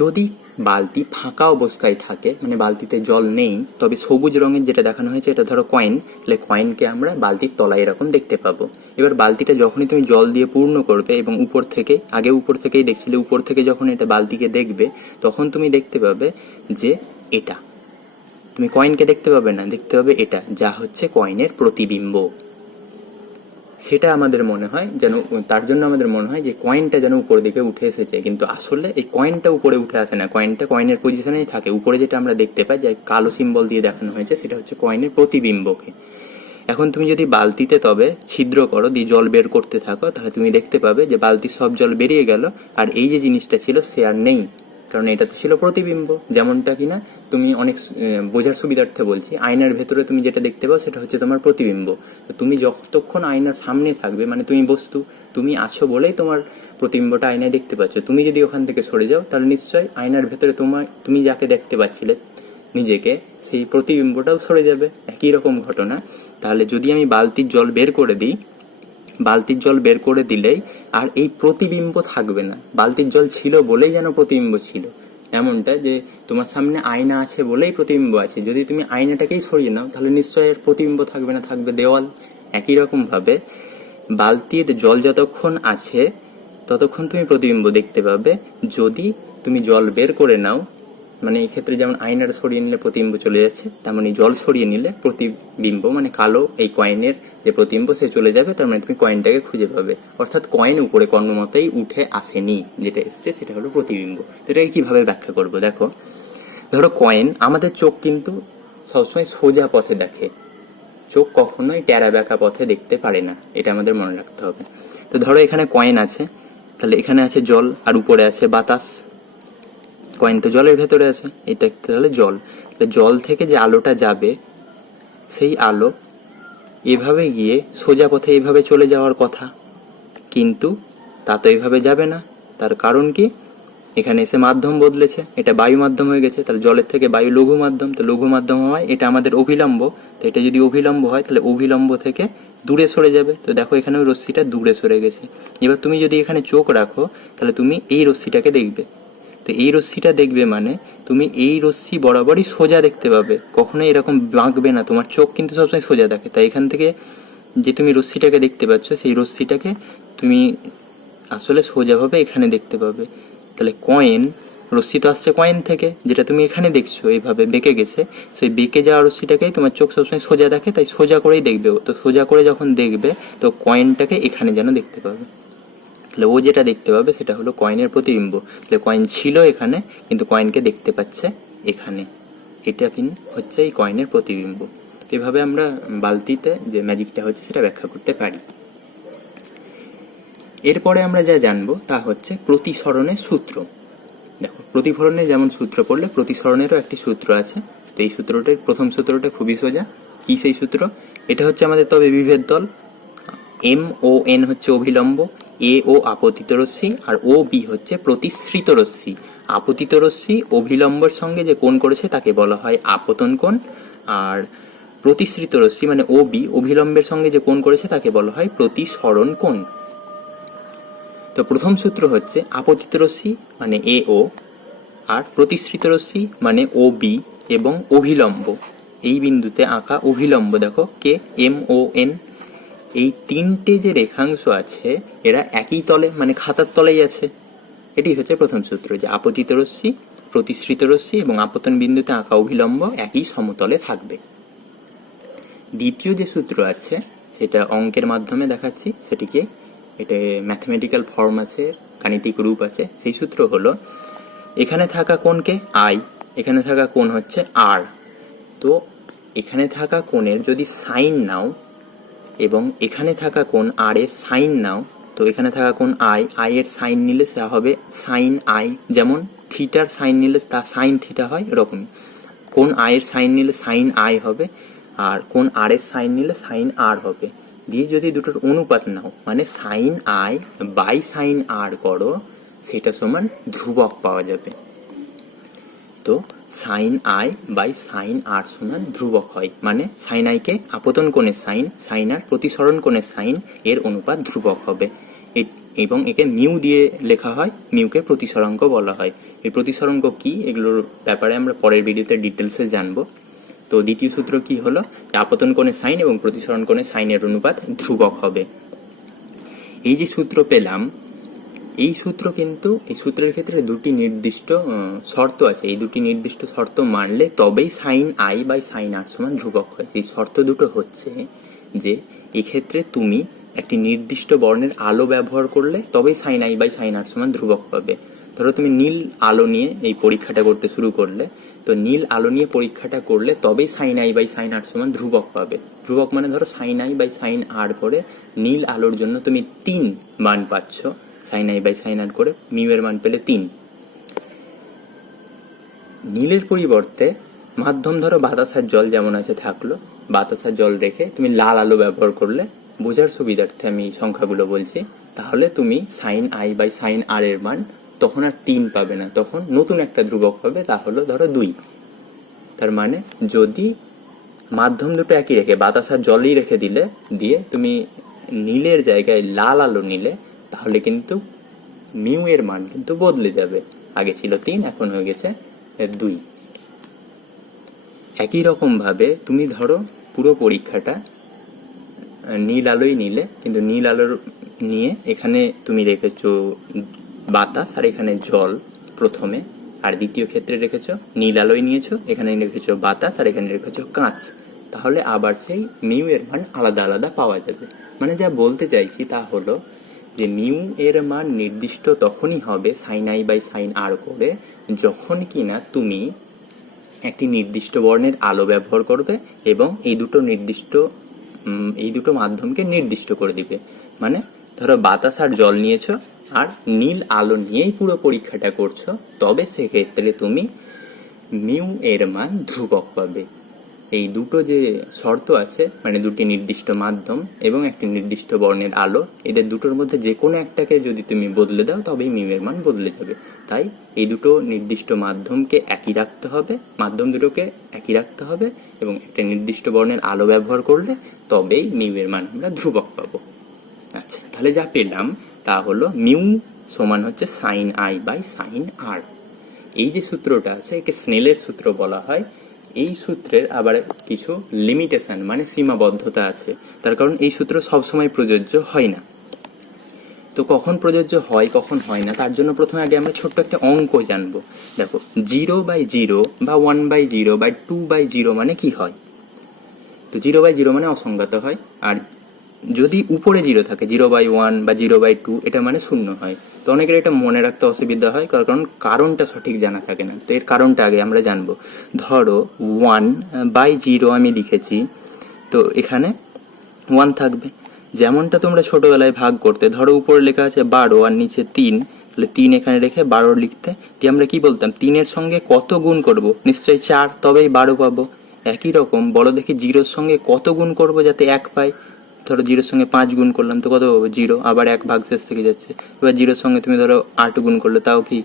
যদি বালতি ফাঁকা অবস্থায় থাকে মানে বালতিতে জল নেই, তবে সবুজ রঙের যেটা দেখানো হয়েছে এটা ধরো কয়েন, তাহলে কয়েনকে আমরা বালতির তলায় এরকম দেখতে পাবো। এবার বালতিটা যখনই তুমি জল দিয়ে পূর্ণ করবে এবং উপর থেকে, আগে উপর থেকেই দেখছিলে, উপর থেকে যখন এটা বালতিকে দেখবে তখন তুমি দেখতে পাবে যে এটা, তুমি কয়েনকে দেখতে পাবে না, দেখতে পাবে এটা, যা হচ্ছে কয়েনের প্রতিবিম্ব। সেটা আমাদের মনে হয় যেন, তার জন্য আমাদের মনে হয় যে কয়েনটা যেন উপর দিকে উঠে এসেছে, কিন্তু আসলে এই কয়েনটা উপরে উঠে আসে না, কয়েনটা কয়েনের পজিশনেই থাকে। উপরে যেটা আমরা দেখতে পাই যে কালো সিম্বল দিয়ে দেখানো হয়েছে সেটা হচ্ছে কয়েনের প্রতিবিম্বকে। এখন তুমি যদি বালতিতে তবে ছিদ্র করো, দিয়ে জল বের করতে থাকো, তাহলে তুমি দেখতে পাবে যে বালতির সব জল বেরিয়ে গেল আর এই যে জিনিসটা ছিল সে আর নেই, কারণ এটা তো ছিল প্রতিবিম্ব। যেমনটা কিনা তুমি অনেক বোঝার সুবিধার্থে বলছি, আয়নার ভেতরে তুমি যেটা দেখতে পাও সেটা হচ্ছে তোমার প্রতিবিম্ব। তো তুমি যতক্ষণ আয়নার সামনে থাকবে মানে তুমি বস্তু, তুমি আছো বলেই তোমার প্রতিবিম্বটা আয়নায় দেখতে পাচ্ছ। তুমি যদি ওখান থেকে সরে যাও তাহলে নিশ্চয়ই আয়নার ভেতরে তুমি যাকে দেখতে পাচ্ছিলে নিজেকে, সেই প্রতিবিম্বটাও সরে যাবে। একই রকম ঘটনা। তাহলে যদি আমি বালতির জল বের করে দিই, বালতির জল বের করে দিলেই আর এই প্রতিবিম্ব থাকবে না। বালতির জল ছিল বলেই যেন প্রতিবিম্ব ছিল, এমনটা যে তোমার সামনে আয়না আছে বলেই প্রতিবিম্ব আছে। যদি তুমি আয়নাটাকেই সরিয়ে নাও তাহলে নিশ্চয়ই এর প্রতিবিম্ব থাকবে না, থাকবে দেওয়াল। একই রকম ভাবে বালতির জল যতক্ষণ আছে ততক্ষণ তুমি প্রতিবিম্ব দেখতে পাবে। যদি তুমি জল বের করে নাও মানে এই ক্ষেত্রে যেমন আয়নার সরিয়ে নিলে প্রতিবিম্ব চলে যাচ্ছে, তেমনি জল সরিয়ে নিলে প্রতিবিম্ব মানে কালো এই কয়েনের যে প্রতিবিম্ব সে চলে যাবে, তার মানে তুমি কয়েনটাকে খুঁজে পাবে। অর্থাৎ কয়েন উপরে কর্ণমতেই উঠে আসেনি, যেটা এসছে সেটা হলো প্রতিবিম্ব। এটাকে কিভাবে ব্যাখ্যা করব দেখো। ধরো কয়েন, আমাদের চোখ কিন্তু সবসময় সোজা পথে দেখে, চোখ কখনোই টেরা বেঁকা পথে দেখতে পারে না, এটা আমাদের মনে রাখতে হবে। তো ধরো এখানে কয়েন আছে, তাহলে এখানে আছে জল আর উপরে আছে বাতাস। কয়েন তো জলের ভেতরে আছে, এটা তাহলে জল। জল থেকে যে আলোটা যাবে সেই আলো এভাবে গিয়ে সোজা পথে এভাবে চলে যাওয়ার কথা, কিন্তু তা তো এভাবে যাবে না। তার কারণ কি, এখানে এসে মাধ্যম বদলেছে, এটা বায়ু মাধ্যম হয়ে গেছে। তাহলে জলের থেকে বায়ু লঘু মাধ্যম, তো লঘু মাধ্যম হয় এটা আমাদের অভিলম্ব। তো এটা যদি অভিলম্ব হয় তাহলে অভিলম্ব থেকে দূরে সরে যাবে। তো দেখো এখানে ওই রশ্মিটা দূরে সরে গেছে। এবার তুমি যদি এখানে চোখ রাখো তাহলে তুমি এই রশ্মিটাকে দেখবে। তো এই রশ্মিটা দেখবে মানে তুমি এই রশ্মি বরাবরই সোজা দেখতে পাবে, কখনো এরকম বাঁকবে না। তোমার চোখ কিন্তু সবসময় সোজা দেখে, তাই এখান থেকে যে তুমি রশ্মিটাকে দেখতে পাচ্ছ সেই রশ্মিটাকে তুমি আসলে সোজাভাবে এখানে দেখতে পাবে। তাহলে কয়েন, রশ্মি তো আসছে কয়েন থেকে, যেটা তুমি এখানে দেখছো এইভাবে বেঁকে গেছে, সেই বেঁকে যাওয়া রশ্মিটাকেই তোমার চোখ সবসময় সোজা দেখে, তাই সোজা করেই দেখবে। তো সোজা করে যখন দেখবে তো কয়েনটাকে এখানে যেন দেখতে পাবে। তাহলে ও যেটা দেখতে পাবে সেটা হলো কয়েনের প্রতিবিম্ব। তাহলে কয়েন ছিল এখানে, কিন্তু কয়েনকে দেখতে পাচ্ছে এখানে, এটা কিন্তু হচ্ছে এই কয়েনের প্রতিবিম্ব। এভাবে আমরা বালতিতে যে ম্যাজিকটা হচ্ছে সেটা ব্যাখ্যা করতে পারি। এরপরে আমরা যা জানবো তা হচ্ছে প্রতিসরণের সূত্র। দেখো, প্রতিফলনের যেমন সূত্র পড়লে প্রতিসরণেরও একটি সূত্র আছে। তো এই সূত্রটা, প্রথম সূত্রটা খুবই সোজা। কি সেই সূত্র? এটা হচ্ছে আমাদের তবে বিভেদ তল, এম ও এন হচ্ছে অভিলম্ব, এ ও আপতিত রশ্মি, আর ও বি হচ্ছে প্রতিসৃত রশ্মি। আপতিত রশ্মি অভিলম্বের সঙ্গে যে কোণ করেছে তাকে বলা হয় আপতন কোণ, আর প্রতিসৃত রশ্মি মানে ও বি অভিলম্বের সঙ্গে যে কোণ করেছে তাকে বলা হয় প্রতিসরণ কোণ। তো প্রথম সূত্র হচ্ছে আপতিত রশ্মি মানে এ ও, আর প্রতিসৃত রশ্মি মানে ও বি, এবং অভিলম্ব এই বিন্দুতে আঁকা অভিলম্ব দেখো কে, এম ও এন। এই তিনটে যে রেখাংশ আছে এরা একই তলে মানে খাতার তলেই আছে। এটি হচ্ছে প্রথম সূত্র, যে আপতিত রশ্মি, প্রতিসৃত রশ্মি এবং আপতন বিন্দুতে আঁকা অভিলম্ব একই সমতলে থাকবে। দ্বিতীয় যে সূত্র আছে সেটা অঙ্কের মাধ্যমে দেখাচ্ছি, সেটিকে, এটা ম্যাথমেটিক্যাল ফর্ম আছে, গাণিতিক রূপ আছে। সেই সূত্র হলো, এখানে থাকা কোণকে আই, এখানে থাকা কোণ হচ্ছে আর। তো এখানে থাকা কোণের যদি সাইন নাও এবং এখানে থাকা কোণ আর এর সাইন নাও, তো এখানে থাকা কোণ আই, আই এর সাইন নিলে সেটা হবে সাইন আই। যেমন থিটার সাইন নিলে তা সাইন থিটা হয়, এরকমই কোণ আই এর সাইন নিলে সাইন আই হবে, আর কোণ আর এর সাইন নিলে সাইন আর হবে। দিয়ে যদি দুটোর অনুপাত নাও মানে সাইন আই বাই সাইন আর করো, সেটা সমান ধ্রুবক পাওয়া যাবে। তো সাইন আই বাই সাইন আর সমান ধ্রুবক হয়, মানে সাইন আইকে আপতন কোণের সাইন, সাইন আর প্রতিসরণ কোণের সাইন, এর অনুপাত ধ্রুবক হবে। এবং একে মিউ দিয়ে লেখা হয়, মিউকে প্রতিসরাঙ্ক বলা হয়। এই প্রতিসরাঙ্ক কি, এগুলোর ব্যাপারে আমরা পরের ভিডিওতে ডিটেলসে জানবো। তো দ্বিতীয় সূত্র কি হলো, আপতন কোণের সাইন এবং প্রতিসরণ কোণের সাইনের অনুপাত ধ্রুবক হবে। এই যে সূত্র পেলাম, এই সূত্র কিন্তু, এই সূত্রের ক্ষেত্রে দুটি নির্দিষ্ট শর্ত আছে। এই দুটি নির্দিষ্ট শর্ত মানলে তবেই সাইন আই বাই সাইন আর সমান ধ্রুবক হয়। এই শর্ত দুটো হচ্ছে যে এক্ষেত্রে তুমি একটি নির্দিষ্ট বর্ণের আলো ব্যবহার করলে তবেই সাইন আই বাই সাইন আর সমান ধ্রুবক পাবে। ধরো তুমি নীল আলো নিয়ে এই পরীক্ষাটা করতে শুরু করলে, তো নীল আলো নিয়ে পরীক্ষাটা করলে তবেই সাইন আই বাই সাইন আর সমান ধ্রুবক পাবে। ধ্রুবক মানে ধরো সাইন আই বাই সাইন আর করে নীল আলোর জন্য তুমি 3 মান পাচ্ছ, সাইন আই বাই সাইন আর করে মিউ এর মান পেলে 3। নীলের পরিবর্তে মাধ্যম ধরো বাতাসার জল যেমন আছে থাকলো, বাতাসার জল রেখে তুমি লাল আলো ব্যবহার করলে, বোঝার সুবিধার্থে আমি সংখ্যাগুলো বলছি, তাহলে তুমি সাইন আই বাই সাইন আর এর মান তখন আর 3 পাবে না, তখন নতুন একটা ধ্রুবক পাবে, তা হলো ধরো 2। তার মানে যদি মাধ্যম দুটো একই রেখে বাতাসার জলই রেখে দিলে, দিয়ে তুমি নীলের জায়গায় লাল আলো নিলে, তাহলে কিন্তু মিউ এর মান কিন্তু বদলে যাবে। আগে ছিল 3, এখন হয়ে গেছে 2। একই রকম ভাবে তুমি ধরো পুরো পরীক্ষাটা নীল আলোই নিলে, কিন্তু নীল আলোর নিয়ে এখানে তুমি রেখেছো বাতাস আর এখানে জল প্রথমে, আর দ্বিতীয় ক্ষেত্রে রেখেছো নীল আলোয় নিয়েছো, এখানে রেখেছো বাতাস আর এখানে রেখেছো কাঁচ, তাহলে আবার সেই মিউ এর মান আলাদা আলাদা পাওয়া যাবে। মানে যা বলতে চাইছি তা হলো যে মিউ এর মান নির্দিষ্ট তখনই হবে সাইন আই বাই সাইন আর করে যখন কিনা তুমি একটি নির্দিষ্ট বর্ণের আলো ব্যবহার করবে এবং এই দুটো মাধ্যমকে নির্দিষ্ট করে দিবে। মানে ধরো বাতাস আর জল নিয়েছো আর নীল আলো নিয়েই পুরো পরীক্ষাটা করছো, তবে সেক্ষেত্রে তুমি মিউ এর মান ধ্রুবক পাবে। এই দুটো যে শর্ত আছে, মানে দুটি নির্দিষ্ট মাধ্যম এবং একটি নির্দিষ্ট বর্ণের আলো, এদের দুটোর মধ্যে যে কোনো একটাকে যদি তুমি বদলে দাও তবেই মিউ এর মান বদলে যাবে। তাই এই দুটো নির্দিষ্ট মাধ্যমকে একই রাখতে হবে, মাধ্যম দুটোকে একই রাখতে হবে এবং একটা নির্দিষ্ট বর্ণের আলো ব্যবহার করলে তবেই মিউ এর মান আমরা ধ্রুবক পাবো। আচ্ছা, তাহলে যা পেলাম তা হলো মিউ সমান হচ্ছে সাইন আই বাই সাইন আর। এই যে সূত্রটা আছে একে স্নেলের সূত্র বলা হয়। এই সূত্রের আবার কিছু লিমিটেশন মানে সীমাবদ্ধতা আছে, তার কারণ এই সূত্র সবসময় প্রযোজ্য হয় না। তো কখন প্রযোজ্য হয় কখন হয় না তার জন্য প্রথমে আগে আমরা ছোট্ট একটা অঙ্ক জানবো। দেখো 0/0 বা 1/0 বা 2/0 মানে কি হয়? তো 0/0 মানে অসংজ্ঞাত হয়, আর যদি উপরে 0 থাকে 0/1 বা 0/2 এটা মানে শূন্য হয়। তো অনেকের এটা মনে রাখতে অসুবিধা হয় কারণ কারণটা সঠিক জানা থাকে না। তো এর কারণটা আগে আমরা জানবো। ধরো 1/0 আমি লিখেছি, তো এখানে 1 থাকবে। যেমনটা তোমরা ছোটবেলায় ভাগ করতে, ধরো উপরে লেখা আছে 12 আর নিচে 3, তাহলে 3 এখানে রেখে 12 লিখতে। আমরা কি বলতাম 3-এর সঙ্গে কত গুণ করব? নিশ্চয়ই 4, তবেই 12 পাবো। একই রকম বলো দেখি 0-র সঙ্গে কত গুণ করব যাতে 1 পাই? ধরো 0-র সঙ্গে 5 গুণ করলাম তো কত পাবো? 0, আবার 1 ভাগ শেষ থেকে যাচ্ছে। এবার 0-র সঙ্গে তুমি ধরো 8 গুণ করলে তাও কি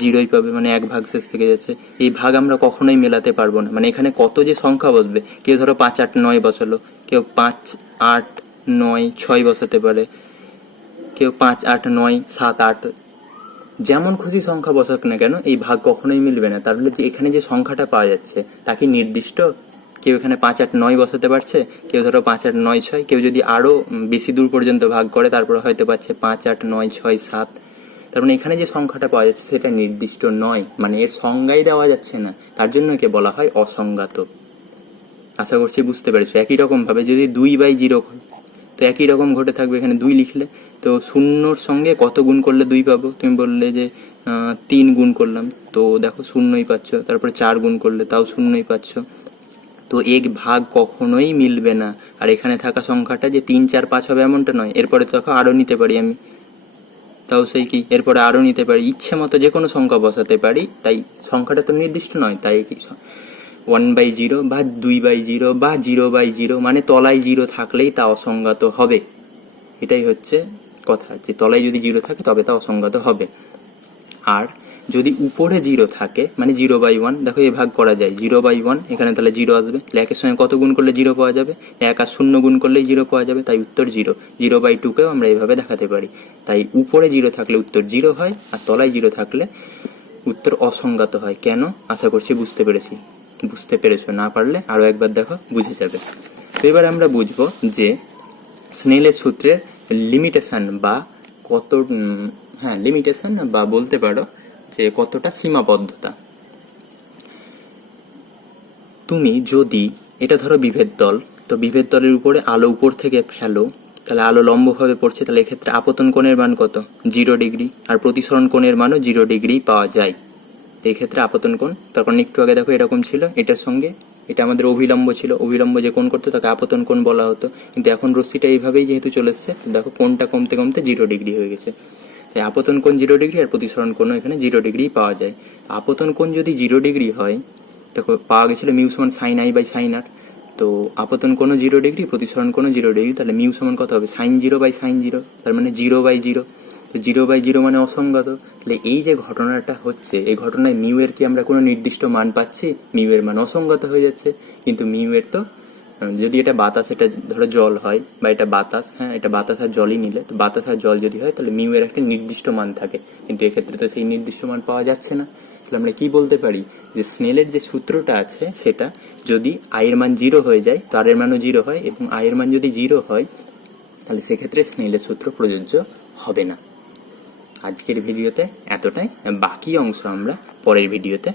0ই পাবে, মানে 1 ভাগ শেষ থেকে যাচ্ছে। এই ভাগ আমরা কখনোই মেলাতে পারবো না, মানে এখানে কত যে সংখ্যা বসবে, কেউ ধরো 5, 8, 9 বসালো, কেউ 5, 8, 9, 6 বসাতে পারে, কেউ 5, 8, 9, 7, 8, যেমন খুশি সংখ্যা বসাক না কেন এই ভাগ কখনোই মিলবে না। তাহলে যে এখানে যে সংখ্যাটা পাওয়া যাচ্ছে তা কি নির্দিষ্ট? কেউ এখানে 5, 8, 9 বসাতে পারছে, কেউ ধরো 5, 8, 9, 6, কেউ যদি আরো বেশি দূর পর্যন্ত ভাগ করে তারপরে হয়তো পাচ্ছে 5, 8, 9, 6, 7। তার মানে এখানে যে সংখ্যাটা পাওয়া যাচ্ছে সেটা নির্দিষ্ট নয়, মানে এর সংজ্ঞাই দেওয়া যাচ্ছে না, তার জন্য একে বলা হয় অসংজ্ঞাত। আশা করছি বুঝতে পেরেছো। একই রকম ভাবে যদি 2/0 তো একই রকম ঘটে থাকবে, এখানে 2 লিখলে তো শূন্যর সঙ্গে কত গুণ করলে 2 পাবো? তুমি বললে যে 3 গুণ করলাম, তো দেখো শূন্যই পাচ্ছ। তারপরে 4 গুণ করলে তাও শূন্যই পাচ্ছ। তো এক ভাগ কখনোই মিলবে না। আর এখানে থাকা সংখ্যাটা যে 3, 4, 5 হবে এমনটা নয়, এরপরে দেখো আরো নিতে পারি আমি, তাও সেই কি এরপরে আরো নিতে পারি, ইচ্ছে মতো যে কোনো সংখ্যা বসাতে পারি। তাই সংখ্যাটা তো নির্দিষ্ট নয়, তাই কি 1/0 বা 2/0 বা 0/0 মানে তলায় 0 থাকলেই তা অসংজ্ঞাত হবে। এটাই হচ্ছে কথা, যে তলায় যদি 0 থাকে তবে তা অসংজ্ঞাত হবে। আর যদি উপরে 0 থাকে মানে 0/1, দেখো এই ভাগ করা যায় 0/1, এখানে তাহলে 0 আসবে। একের সঙ্গে কত গুণ করলে 0 পাওয়া যাবে? 1 আর 0 গুণ করলেই 0 পাওয়া যাবে, তাই উত্তর 0। 0/2কেও আমরা এইভাবে দেখাতে পারি। তাই উপরে 0 থাকলে উত্তর 0 হয়, আর তলায় 0 থাকলে উত্তর অসংজ্ঞাত হয়। কেন? আশা করছি বুঝতে পেরেছো। না পারলে আরো একবার দেখো, বুঝে যাবে। তো এবার আমরা বুঝবো যে স্নেলের সূত্রের লিমিটেশন বা লিমিটেশন বা বলতে পারো যে কতটা সীমাবদ্ধতা। তুমি যদি এটা ধরো বিভেদ তল, তো বিভেদ তলের উপরে আলো উপর থেকে ফেলো, তাহলে আলো লম্বভাবে পড়ছে, তাহলে এক্ষেত্রে আপতন কোণের মান কত? 0 ডিগ্রি। আর প্রতিসরণ কোণের মানও 0 ডিগ্রি পাওয়া যায়। এই ক্ষেত্রে আপতন কোণ, তার কারণ একটু আগে দেখো এরকম ছিল, এটার সঙ্গে এটা আমাদের অভিলম্ব ছিল, অভিলম্ব যে কোণ করতো তাকে আপতন কোণ বলা হতো। কিন্তু এখন রশ্মিটা এইভাবেই যেহেতু চলে এসছে, দেখো কোণটা কমতে কমতে 0 ডিগ্রি হয়ে গেছে। তাই আপতন কোণ 0 ডিগ্রি আর প্রতিসরণ কোণও এখানে 0 ডিগ্রি পাওয়া যায়। আপতন কোণ যদি 0 ডিগ্রি হয়, দেখো পাওয়া গেছিল মিউ সমান সাইন আই বাই সাইন আর। তো আপতন কোণও 0 ডিগ্রি, প্রতিসরণ কোণও 0 ডিগ্রি, তাহলে মিউ সমান কত হবে? সাইন 0 বাই সাইন 0, তার মানে 0/0। তো 0/0 মানে অসংজ্ঞাত। তাহলে এই যে ঘটনাটা হচ্ছে, এই ঘটনায় মিউ এর কি আমরা কোনো নির্দিষ্ট মান পাচ্ছি? মিউ এর মান অসংজ্ঞাত হয়ে যাচ্ছে। কিন্তু মিউ এর তো, যদি এটা বাতাস, এটা ধরো জল হয়, বা এটা বাতাস, হ্যাঁ এটা বাতাস আর জলই নিলে, তো বাতাস আর জল যদি হয় তাহলে মিউ এর একটা নির্দিষ্ট মান থাকে, কিন্তু এক্ষেত্রে তো সেই নির্দিষ্ট মান পাওয়া যাচ্ছে না। তাহলে আমরা কি বলতে পারি যে স্নেলের যে সূত্রটা আছে সেটা যদি আই এর মান 0 হয়ে যায় তো আর এর মানও 0 হয়, এবং আই এর মান যদি 0 হয় তাহলে সেক্ষেত্রে স্নেলের সূত্র প্রযোজ্য হবে না। আজকের ভিডিওতে এতটাই, বাকি অংশ আমরা পরের ভিডিওতে